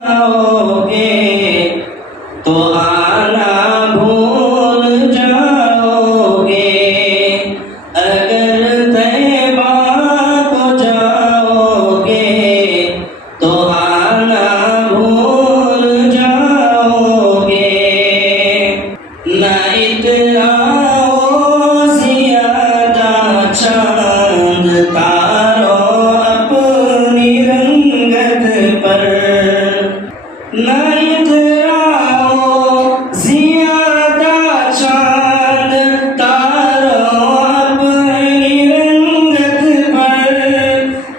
आओगे तो आना भूल जाओगे। अगर तैबा को जाओगे तो आना भूल जाओगे। न इतराओ ज़ियादा चांद तारों अपनी रंगत पर। न इतराओ ज़ियादा चांद तारों अपनी रंगत पर।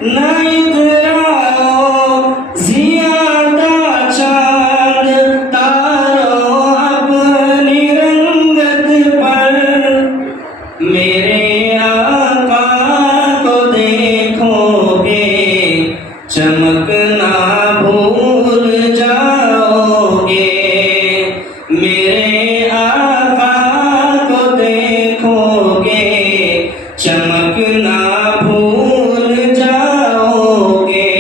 न इतराओ ज़ियादा चांद तारों अपनी रंगत पर। मेरे आका को देखोगे चमकना भूल जाओगे। मेरे आका को देखोगे चमकना भूल जाओगे।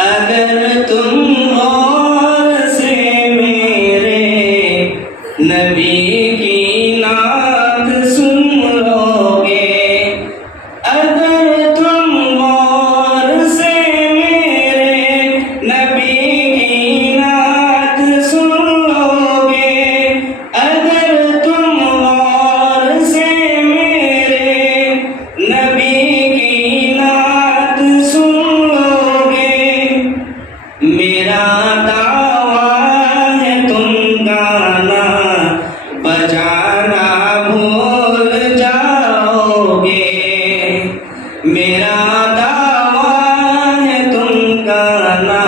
अगर तुम गौर से मेरे नबी की नात सुन लोगे। अगर तुम गौर से मेरे नबी की नात सुन लोगे। अगर तुम गौर से मेरे नबी की नात सुन लोगे। मेरा दावा है तुम गाना बजाना भूल जाओगे। मेरा दावा है तुम गाना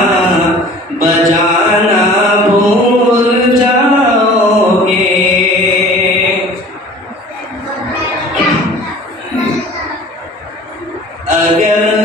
बजाना भूल जाओगे। अगर